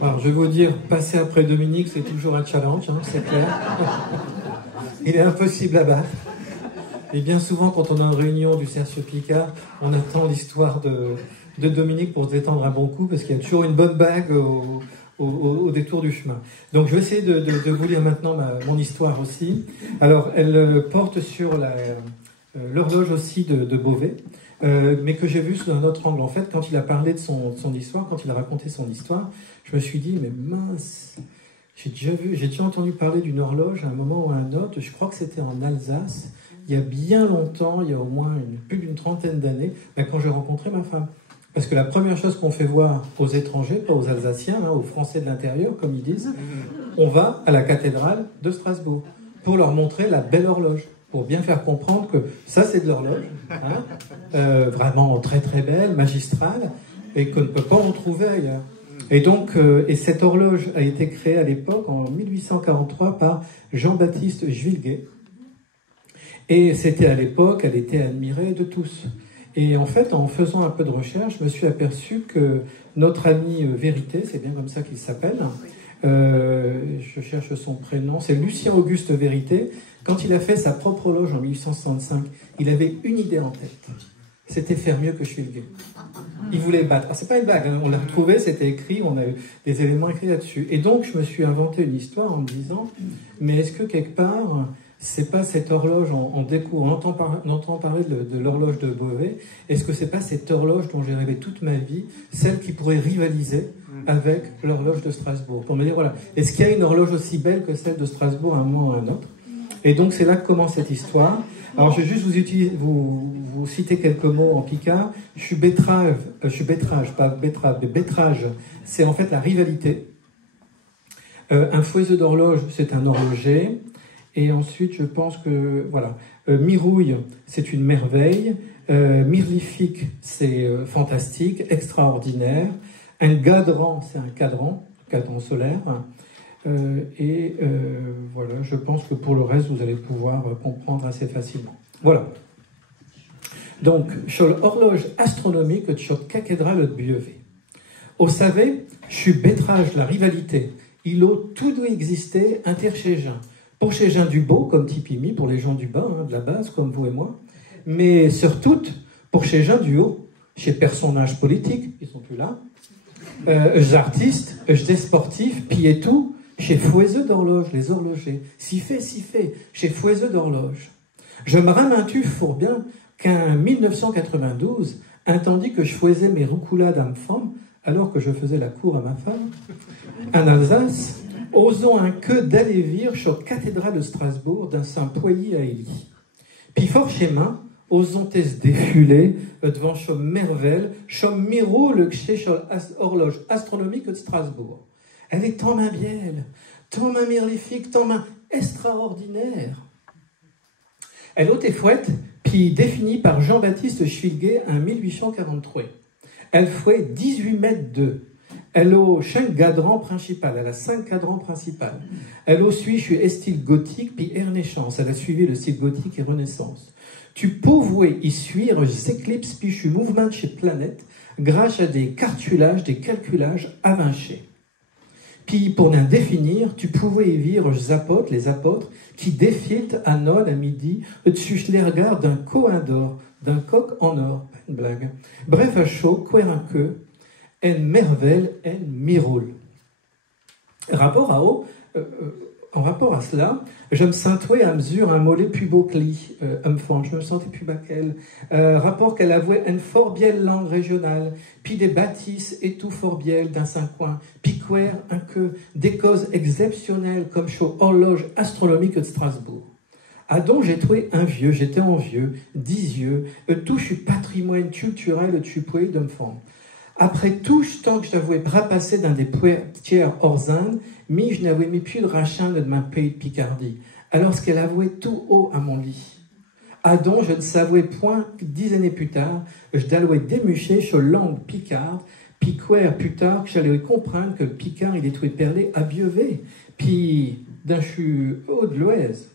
Alors, je vais vous dire, passer après Dominique, c'est toujours un challenge, hein, c'est clair. Il est impossible à battre. Et bien souvent, quand on a une réunion du Cercle Picard, on attend l'histoire de Dominique pour se détendre un bon coup, parce qu'il y a toujours une bonne bague au détour du chemin. Donc, je vais essayer de vous lire maintenant mon histoire aussi. Alors, elle porte sur l'horloge aussi de Beauvais, mais que j'ai vue sous un autre angle. En fait, quand il a parlé de son histoire, quand il a raconté son histoire, je me suis dit, mais mince, j'ai déjà entendu parler d'une horloge à un moment ou à un autre. Je crois que c'était en Alsace, il y a bien longtemps, il y a au moins plus d'une trentaine d'années, quand j'ai rencontré ma femme. Parce que la première chose qu'on fait voir aux étrangers, pas aux Alsaciens, hein, aux Français de l'intérieur, comme ils disent, on va à la cathédrale de Strasbourg pour leur montrer la belle horloge, pour bien faire comprendre que ça, c'est de l'horloge, hein, vraiment très très belle, magistrale, et qu'on ne peut pas en trouver ailleurs. Et donc, cette horloge a été créée à l'époque, en 1843, par Jean-Baptiste Juilguet. Et c'était à l'époque, elle était admirée de tous. Et en fait, en faisant un peu de recherche, je me suis aperçu que notre ami Vérité, c'est bien comme ça qu'il s'appelle, je cherche son prénom, c'est Lucien Auguste Vérité. Quand il a fait sa propre horloge en 1865, il avait une idée en tête. C'était faire mieux que Juilguet. Il voulait battre. Alors, c'est pas une blague, hein. On l'a retrouvé, c'était écrit, on a eu des éléments écrits là-dessus. Et donc, je me suis inventé une histoire en me disant, mais est-ce que quelque part, c'est pas cette horloge, on entend parler de l'horloge de Beauvais, est-ce que c'est pas cette horloge dont j'ai rêvé toute ma vie, celle qui pourrait rivaliser avec l'horloge de Strasbourg? Pour me dire, voilà, est-ce qu'il y a une horloge aussi belle que celle de Strasbourg à un moment ou à un autre? Et donc, c'est là que commence cette histoire. Alors, je vais juste vous citer quelques mots en picard. Je suis bettrage, pas betterave, mais bettrage, c'est en fait la rivalité. Un foueuseux d'horloge, c'est un horloger. Et ensuite, je pense que, voilà, mirouille, c'est une merveille. Mirlifique, c'est fantastique, extraordinaire. Un gadran, c'est un cadran solaire. Voilà, je pense que pour le reste, vous allez pouvoir comprendre assez facilement. Voilà. Donc, sur l'horloge astronomique de la cathédrale de Beauvais. Au savez, je suis bettrage, la rivalité. Il a tout doit exister interchégeant. Pour chez gens du beau, comme Tipimi, pour les gens du bas, hein, de la base, comme vous et moi, mais surtout pour chez gens du haut, chez personnages politiques, ils sont plus là, les artistes, des sportifs, puis et tout, chez foueuseux d'horloge, les horlogers, si fait, chez foueuseux d'horloge. Je me ramène fort bien qu'en 1992, tandis que je faisais mes roucoulades à ma femme, alors que je faisais la cour à ma femme, en Alsace, osons un que d'aller vire sur cathédrale de Strasbourg d'un Saint-Poyer à Élie. Puis fort chez main, osons tes défulés devant chom merveille, chom miro le chez horloge astronomique de Strasbourg. Elle est tant main bielle, tant main mirlifique, tant main extraordinaire. Elle ôte et fouette, puis définie par Jean-Baptiste Juilguet en 1843. Elle fouet 18 mètres de. Elle a 5 cadrans principaux, elle a 5 cadrans principaux. Elle suit, je suis style gothique, puis Renaissance. Elle a suivi le style gothique et Renaissance. Tu pauvres y suivre, s'éclipse, puis je suis mouvement de chez Planète, grâce à des cartulages, des calculages avinchés. Puis, pour l'en définir, tu pouvais y vivre les apôtres, qui défilent à Nord à midi, dessus les regards d'un coin d'or, d'un coq en or, pas une blague. Bref, à chaud, quer un queue, en merveille, en miroul. En rapport à cela, je me sentais à mesure un mollet plus beau que lui, je me sentais plus bas qu'elle. Rapport qu'elle avouait une fort belle langue régionale, puis des bâtisses et tout fort biel d'un cinq coins, puis quer un que des causes exceptionnelles comme chaud horloge astronomique de Strasbourg. Ah donc j'étais envieux, 10 yeux, tout je suis patrimoine culturel de Tupoué de m'fond. Après tout, tant que je t'avouais brapasser dans des tiers orzane, mais je n'avais mis plus de rachin de ma pays de Picardie, alors qu'elle avouait tout haut à mon lit. Ah donc, je ne savais point que 10 années plus tard, je d'allouais démucher sur langue picarde, puis plus tard que j'allais comprendre que le Picard, il est tout perlé à Beauvais, puis d'un chu haut de l'Oise.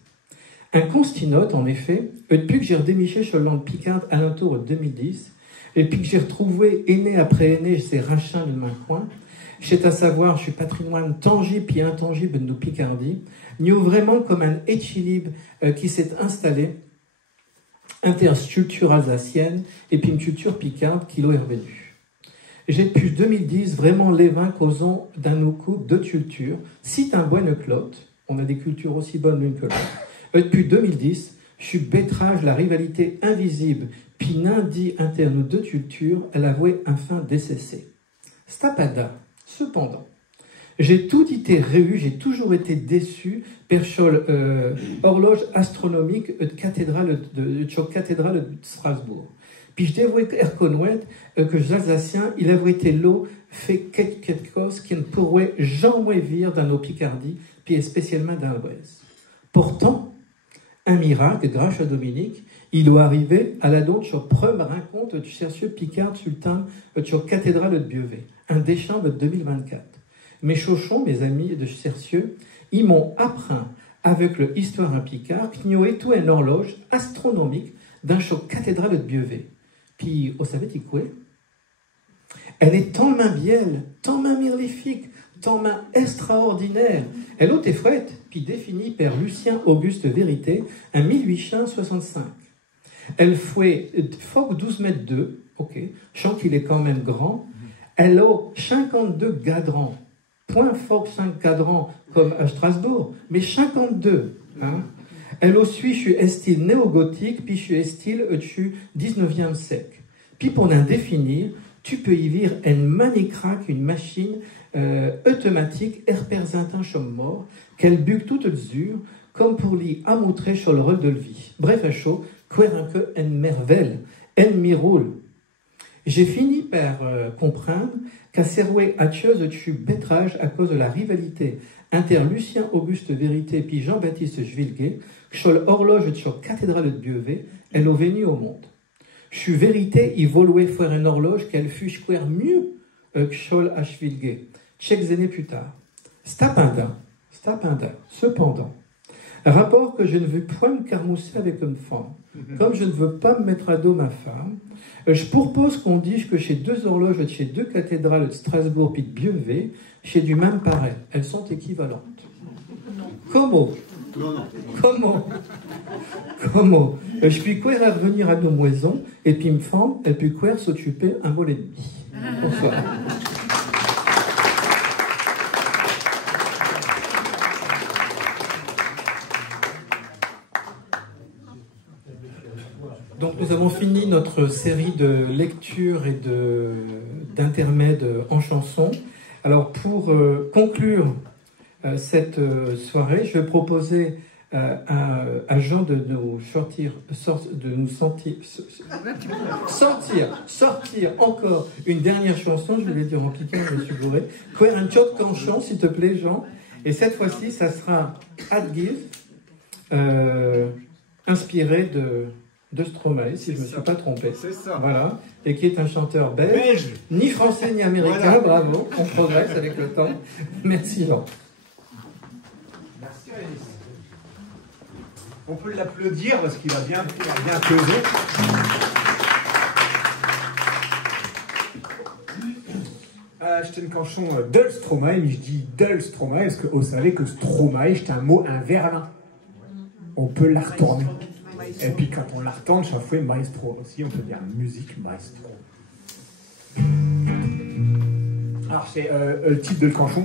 Un constinote, en effet, depuis que j'ai redémiché sur langue picarde à l'entour de 2010, et puis que j'ai retrouvé aîné après aîné, c'est Rachin de mon coin. C'est à savoir, je suis patrimoine tangible et intangible de nos Picardie. Nous vraiment comme un équilibre qui s'est installé entre une culture alsacienne et puis une culture picarde qui l'est revenue. J'ai depuis 2010 vraiment les vins causant d'un coup de culture. Si un bonne clotte, on a des cultures aussi bonnes l'une que l'autre. Depuis 2010, je suis bétrage la rivalité invisible puis n'indi interne de culture, elle avouait enfin décessé. Stapada. Cependant, j'ai tout été réu, j'ai toujours été déçu par horloge astronomique de cathédrale de Strasbourg. Puis je devrais reconnaître que les Alsaciens, il avait été l'eau fait quelque chose qui ne pourrait jamais vivre dans nos Picardie, puis spécialement dans l'Ouest. Pourtant, un miracle, grâce à Dominique, il doit arriver à la donc sur première rencontre du chercheur Picard sultan sur cathédrale de Bieuvet, un décembre 2024. Mes chauchons, mes amis de Cercieux, ils m'ont appris avec le Histoire à Picard qu'il y aurait tout une horloge astronomique d'un choc cathédrale de Bieuvet. Puis, vous savez quoi? Elle est tellement belle, tellement magnifique, tellement extraordinaire. Elle a été faite, puis définie par Lucien Auguste Vérité en 1865. Elle fait 12 mètres 2, ok, je sens qu'il est quand même grand. Elle a 52 cadrans. Point fort 5 cadrans comme à Strasbourg, mais 52. Hein. Elle aussi, je suis style néo-gothique, puis je suis style 19e siècle. Puis pour en définir, tu peux y vivre une manicraque, une machine automatique, représentant comme mort, qu'elle bute toute l'usure, comme pour l'y amoutrer sur le rôle de vie. Bref, à chaud, que une merveille, un miracle. J'ai fini par comprendre qu'à Serrouet Hatcheuse tu bétrage à cause de la rivalité inter Lucien Auguste Vérité puis Jean-Baptiste Schwilguet, que sur l'horloge sur cathédrale de Bieuvet, elle est venue au monde. Je suis vérité, il voulait faire une horloge qu'elle fût mieux que sur à Schwilguet. Quelques années plus tard. Stapinda. Cependant, rapport que je ne veux point me carmousser avec une femme, comme je ne veux pas me mettre à dos ma femme, je propose qu'on dise que chez deux horloges, chez deux cathédrales de Strasbourg puis de Bieuvet, chez du même pareil, elles sont équivalentes. Comment? Comment? Je puis quoi revenir à nos maisons, et puis une femme, elle peut quoi s'occuper un vol et demi. Bonsoir. Donc nous avons fini notre série de lectures et d'intermèdes en chansons. Alors pour conclure cette soirée, je vais proposer à Jean de nous sortir encore une dernière chanson. Je vais dire en piquant, je me suis bourré. Quoi, un shot canchon, s'il te plaît, Jean. Et cette fois-ci, ça sera Adgive, inspiré de Stromae, si je ne me suis pas trompé. C'est ça. Voilà. Et qui est un chanteur belge, ni français ni américain. Voilà. Bravo, on progresse avec le temps. Merci Jean. Merci Alice. On peut l'applaudir parce qu'il a bien pesé. J'étais une canchon de Stromae, mais je dis de Stromae parce que vous savez que Stromae, c'est un mot, un verlan. On peut la retourner. Et puis quand on la retourne, chaque fois maestro aussi, on peut dire musique maestro. Alors c'est le titre de le canchon.